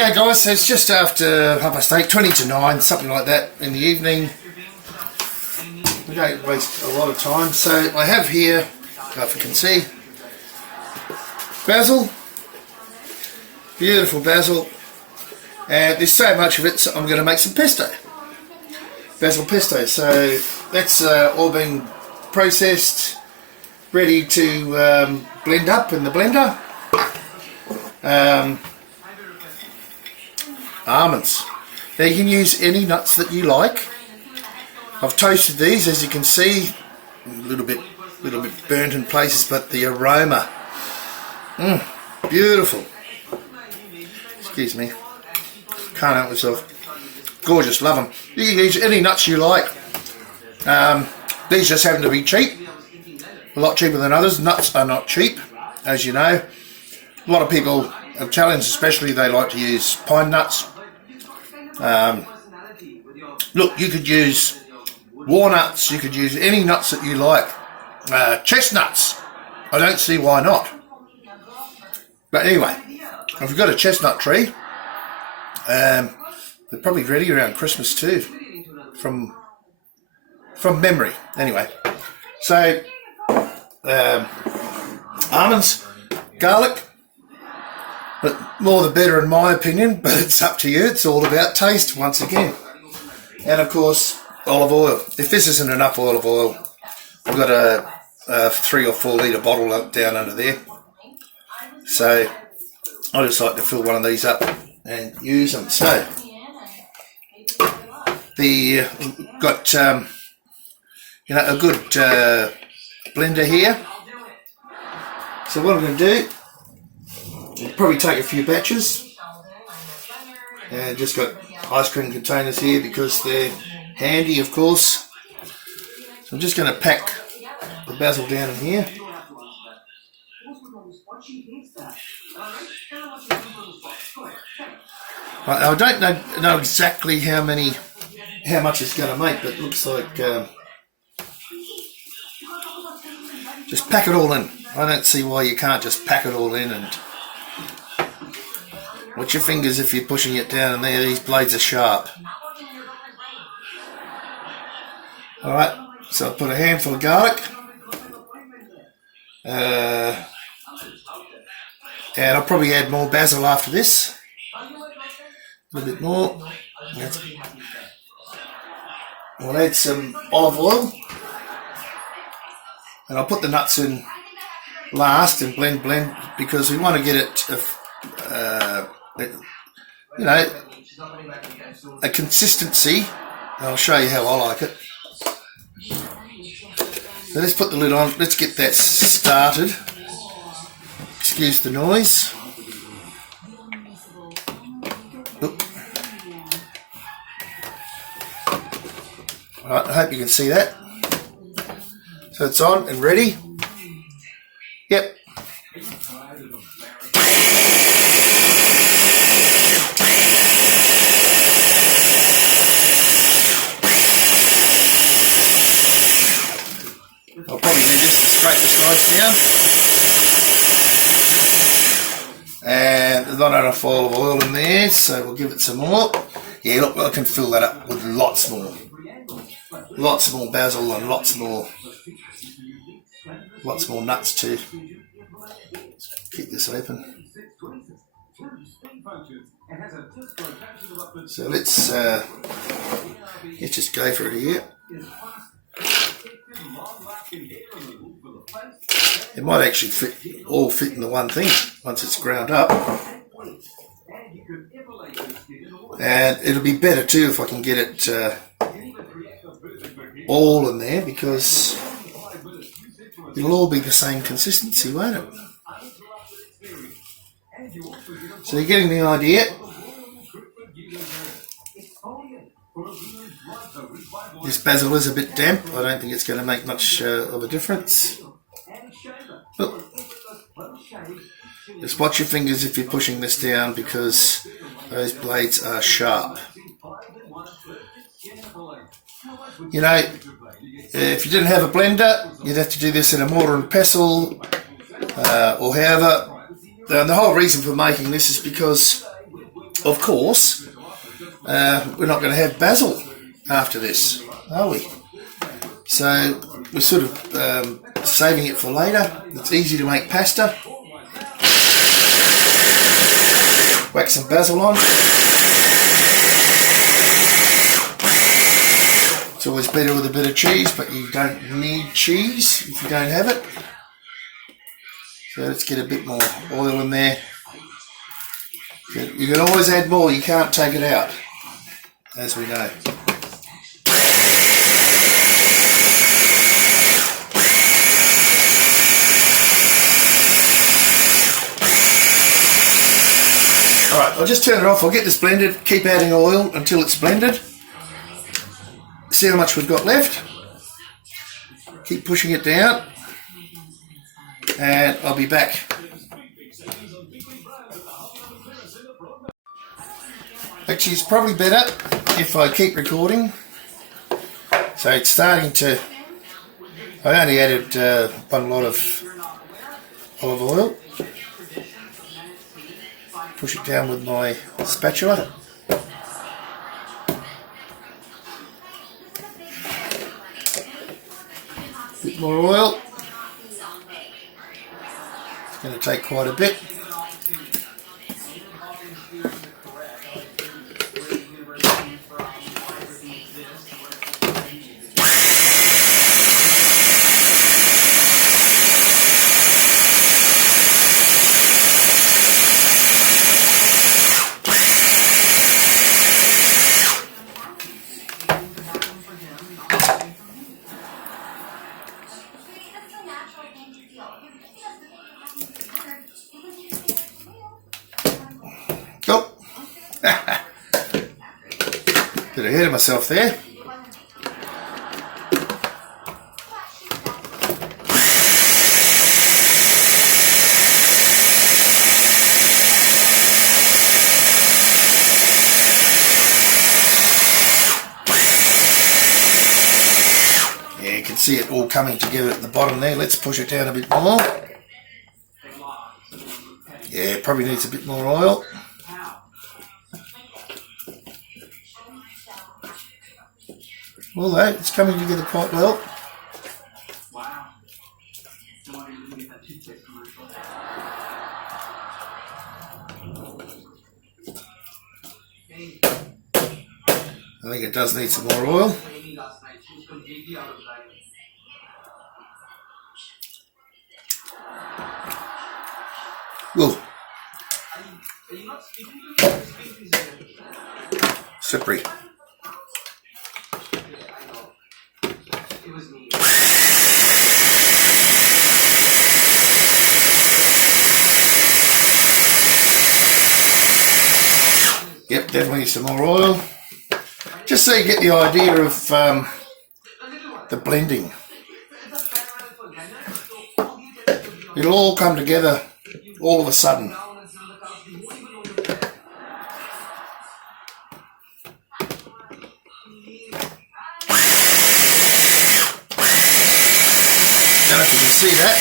Okay guys, so it's just after 8:30, 20 to 9, something like that in the evening. We don't waste a lot of time. So I have here, if you can see, basil, beautiful basil, and there's so much of it, so I'm going to make some pesto, basil pesto. So that's all been processed, ready to blend up in the blender. Almonds. Now you can use any nuts that you like. I've toasted these, as you can see, a little bit burnt in places, but the aroma, beautiful. Excuse me, can't help myself. Gorgeous, love them. You can use any nuts you like. These just happen to be cheap, a lot cheaper than others. Nuts are not cheap, as you know. A lot of people have challenged, especially they like to use pine nuts. Look, you could use walnuts, you could use any nuts that you like. Chestnuts, I don't see why not. But anyway, if you've got a chestnut tree, they're probably ready around Christmas too, from memory. Anyway, so almonds, garlic, but more the better in my opinion, but it's up to you. It's all about taste once again. And of course, olive oil. If this isn't enough olive oil, I've got a 3 or 4 litre bottle down under there. So I just like to fill one of these up and use them. So got a good blender here. So what I'm going to do, I'll probably take a few batches, and just got ice cream containers here because they're handy, of course. So I'm just going to pack the basil down in here. I don't know exactly how much it's going to make, but it looks like just pack it all in. I don't see why you can't just pack it all in. And watch your fingers if you're pushing it down in there. These blades are sharp. Alright, so I put a handful of garlic. And I'll probably add more basil after this. A little bit more. I'll add some olive oil. And I'll put the nuts in last and blend because we want to get it a consistency. I'll show you how I like it. So let's put the lid on, let's get that started. Excuse the noise. Oop. Alright, I hope you can see that. So it's on and ready. Yep. I'll probably do this to scrape the sides down. And there's not enough olive oil in there, so we'll give it some more. Yeah, look, I can fill that up with lots more. Lots more basil and lots more nuts too. Keep this open. So let's just go for it here. It might actually all fit in the one thing once it's ground up. And it'll be better too if I can get it all in there, because it'll all be the same consistency, won't it? So you're getting the idea. This basil is a bit damp. I don't think it's going to make much of a difference. Look. Just watch your fingers if you're pushing this down, because those blades are sharp. You know, if you didn't have a blender, you'd have to do this in a mortar and pestle, or however. And the whole reason for making this is because of course, we're not going to have basil after this, are we? So we're sort of saving it for later. It's easy to make pasta. Whack some basil on. It's always better with a bit of cheese, but you don't need cheese if you don't have it. So let's get a bit more oil in there. You can always add more, you can't take it out, as we know. Alright, I'll just turn it off, I'll get this blended, keep adding oil until it's blended. See how much we've got left. Keep pushing it down. And I'll be back. Actually, it's probably better if I keep recording. So it's starting to... I only added one lot of olive oil. Push it down with my spatula. Bit more oil. It's going to take quite a bit. Oh, bit ahead of myself there. Yeah, you can see it all coming together at the bottom there. Let's push it down a bit more. Yeah, probably needs a bit more oil. Although it's coming together quite well. I think it does need some more oil. Whoa. Slippery. Yep, definitely some more oil. Just so you get the idea of the blending. It'll all come together all of a sudden. Don't know if you can see that.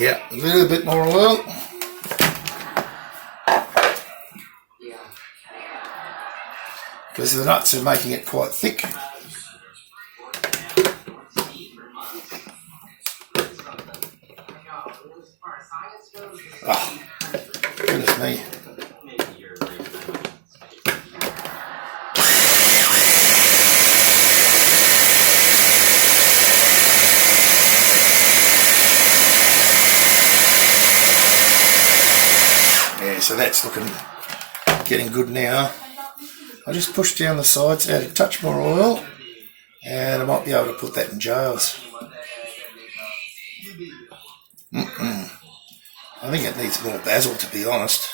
Yeah, a little bit more oil. Because the nuts are making it quite thick. Oh, goodness me. Yeah, so that's getting good now. I'll just push down the sides, add a touch more oil, and I might be able to put that in jars. I think it needs more basil, to be honest.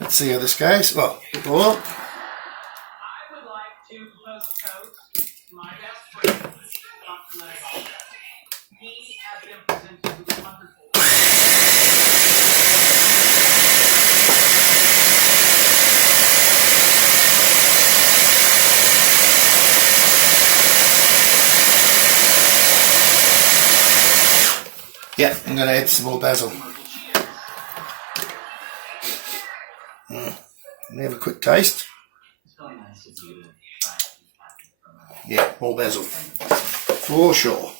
Let's see how this goes. Well, oil. Yeah, I'm going to add some more basil. Have a quick taste. Yeah, more basil. For sure.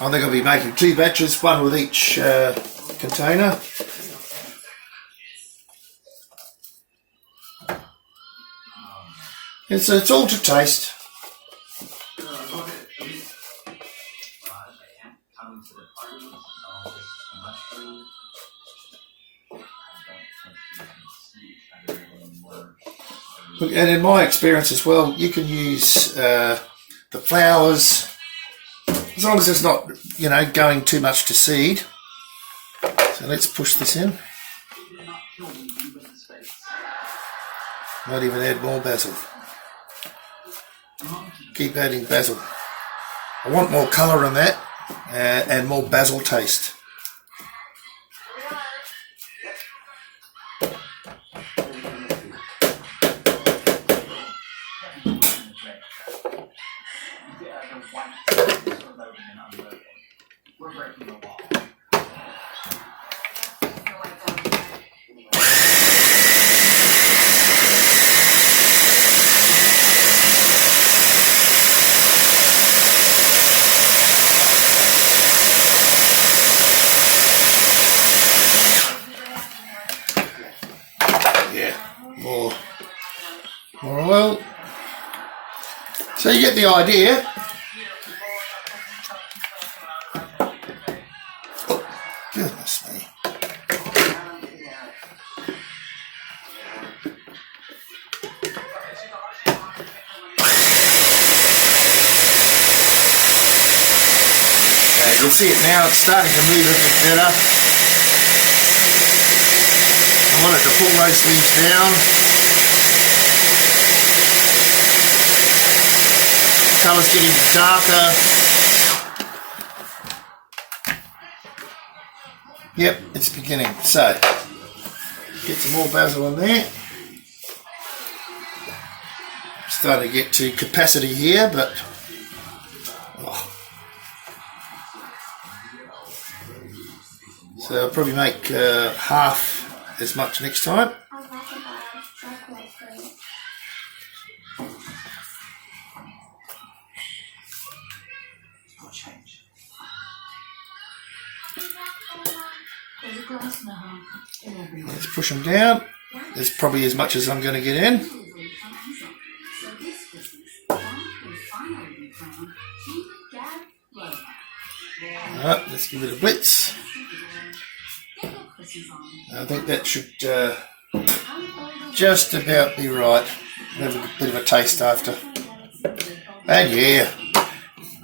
I think I'll be making 2 batches, one with each container. It's all to taste. Look, and in my experience as well, you can use the flowers as long as it's not, going too much to seed. So let's push this in. Might even add more basil. Keep adding basil. I want more colour in that and more basil taste. More oil. So you get the idea. Oh, goodness me. You can see it now, it's starting to move a bit better. I want it to pull those leaves down. Colour's getting darker. Yep, it's beginning. So, get some more basil in there. Starting to get to capacity here, but so I'll probably make half as much next time. Let's push them down. There's probably as much as I'm going to get in. Alright, let's give it a blitz. I think that should just about be right. Have a bit of a taste after. And yeah,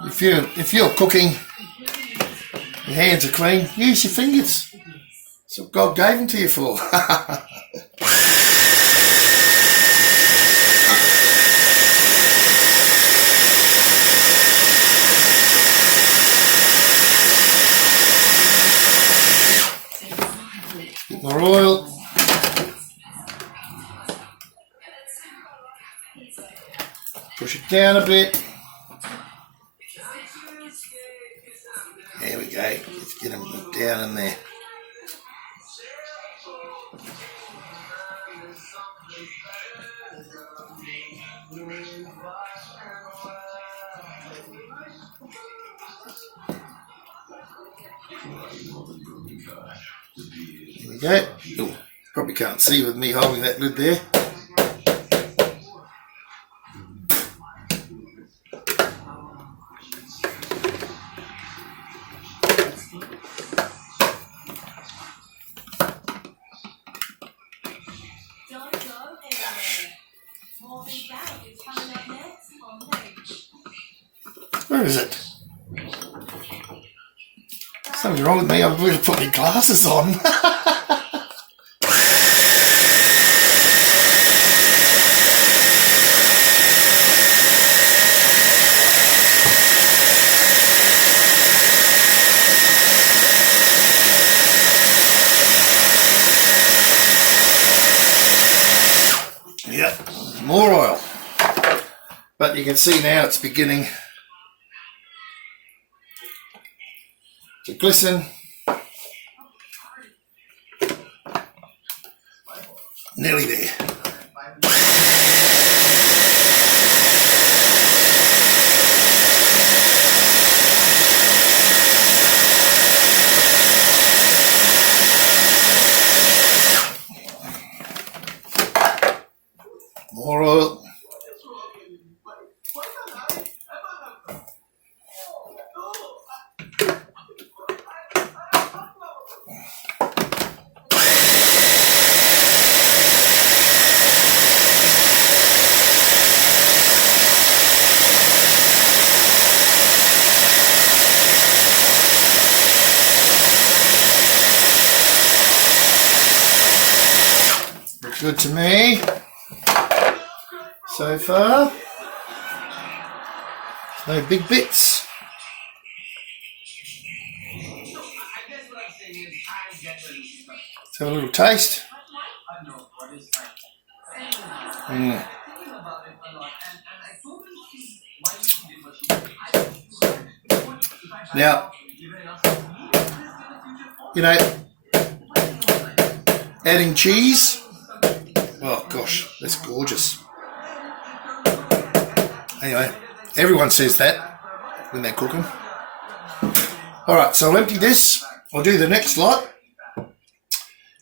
if you're cooking, your hands are clean, use your fingers. That's what God gave them to you for. Bit more oil. Push it down a bit. There we go. Let's get them down in there. There we go. Ooh, probably can't see with me holding that lid there. Where is it? Something wrong with me. I've really put my glasses on. Yep, more oil. But you can see now it's beginning to glisten. Nearly there. More oil. Looks good to me so far. No big bits. Let's have a little taste. Now, you know, adding cheese, oh gosh, that's gorgeous. Anyway, everyone says that when they're cooking. Alright, so I'll empty this. I'll do the next lot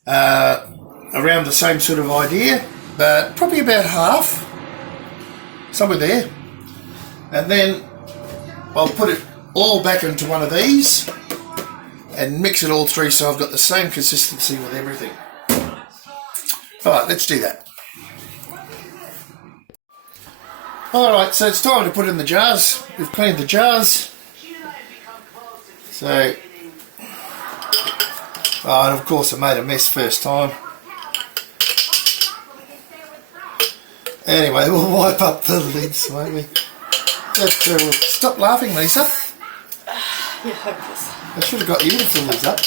around the same sort of idea, but probably about half, somewhere there. And then I'll put it all back into one of these and mix it all through so I've got the same consistency with everything. Alright, let's do that. Alright, so it's time to put in the jars. We've cleaned the jars. So, and of course I made a mess first time. Anyway, we'll wipe up the lids, won't we? Stop laughing, Lisa. I should have got you to fill these up.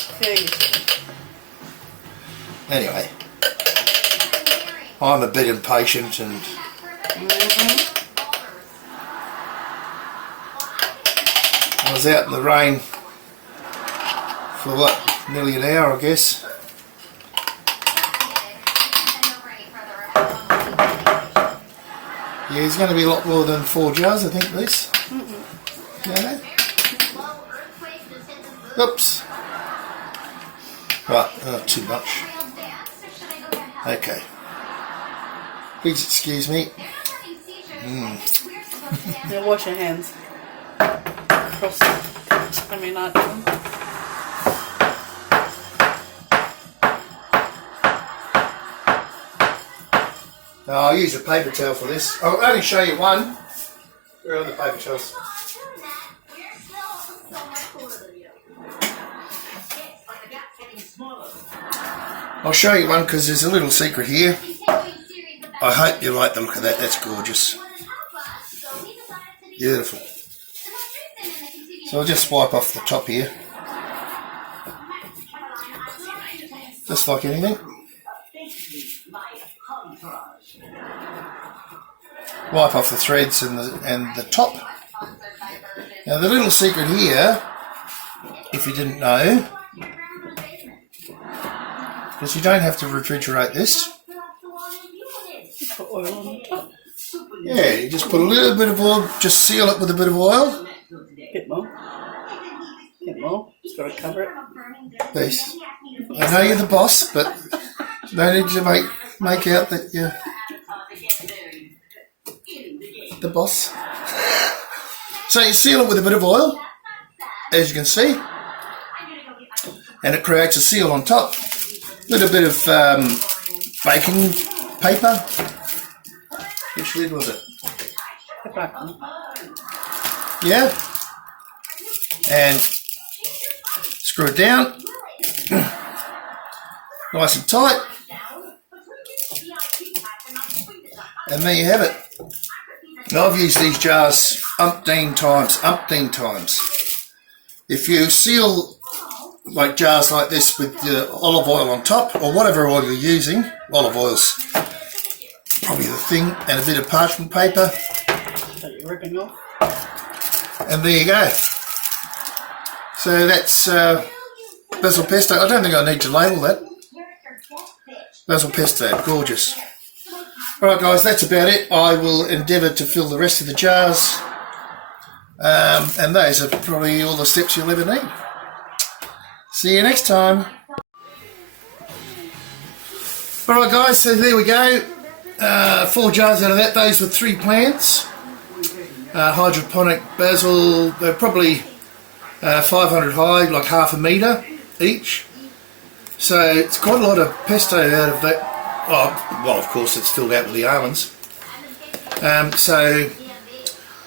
Anyway, I'm a bit impatient and I was out in the rain for what, nearly an hour I guess. Yeah, it's going to be a lot more than 4 jars I think this. Yeah. Oops. Right, not too much. Okay. Please excuse me. Now wash your hands. Not them. No, I'll use a paper towel for this. I'll only show you one. Where are the paper towels? I'll show you one because there's a little secret here. I hope you like the look of that. That's gorgeous. Beautiful. So I'll just wipe off the top here. Just like anything. Wipe off the threads and the top. Now the little secret here, if you didn't know, because you don't have to refrigerate this. Put oil on the top. Yeah, you just put a little bit of oil, just seal it with a bit of oil. Bit more. Bit more. Just got to cover it. Please. I know you're the boss, but no need to make out that you're the boss. So you seal it with a bit of oil, as you can see, and it creates a seal on top. A little bit of baking paper. Which lid was it? The black one. Yeah. And screw it down. Nice and tight. And there you have it. Now, I've used these jars umpteen times. If you seal like jars like this with the olive oil on top, or whatever oil you're using, olive oil's probably the thing, and a bit of parchment paper. That you're ripping off. And there you go. So that's basil pesto. I don't think I need to label that. Basil pesto, gorgeous. Alright guys, that's about it. I will endeavour to fill the rest of the jars. And those are probably all the steps you'll ever need. See you next time. Alright guys, so there we go. 4 jars out of that. Those were 3 plants. Hydroponic basil, they're probably 500 high, like half a metre each. So it's quite a lot of pesto out of that. Oh, well, of course it's filled out with the almonds. So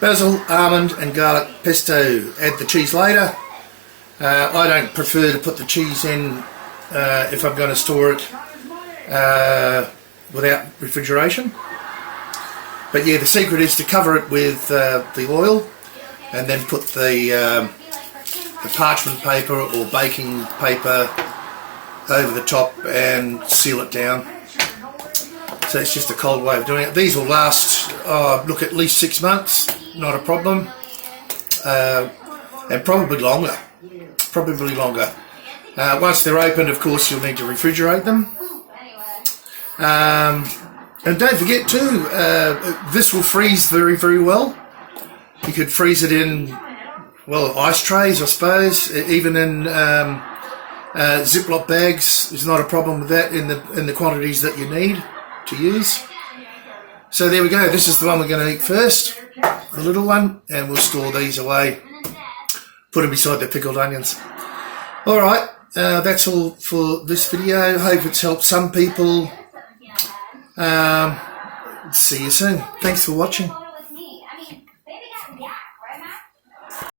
basil, almond and garlic pesto. Add the cheese later. I don't prefer to put the cheese in if I'm going to store it without refrigeration. But yeah, the secret is to cover it with the oil and then put the parchment paper or baking paper over the top and seal it down. So it's just a cold way of doing it. These will last, look, at least 6 months, not a problem, and probably longer. Once they're opened, of course, you'll need to refrigerate them. And don't forget too, this will freeze very, very well. You could freeze it in, well, ice trays, I suppose, even in Ziploc bags. There's not a problem with that in the quantities that you need to use. So there we go. This is the one we're going to eat first, the little one, and we'll store these away. Put them beside the pickled onions. All right, that's all for this video. Hope it's helped some people. See you soon. Thanks for watching.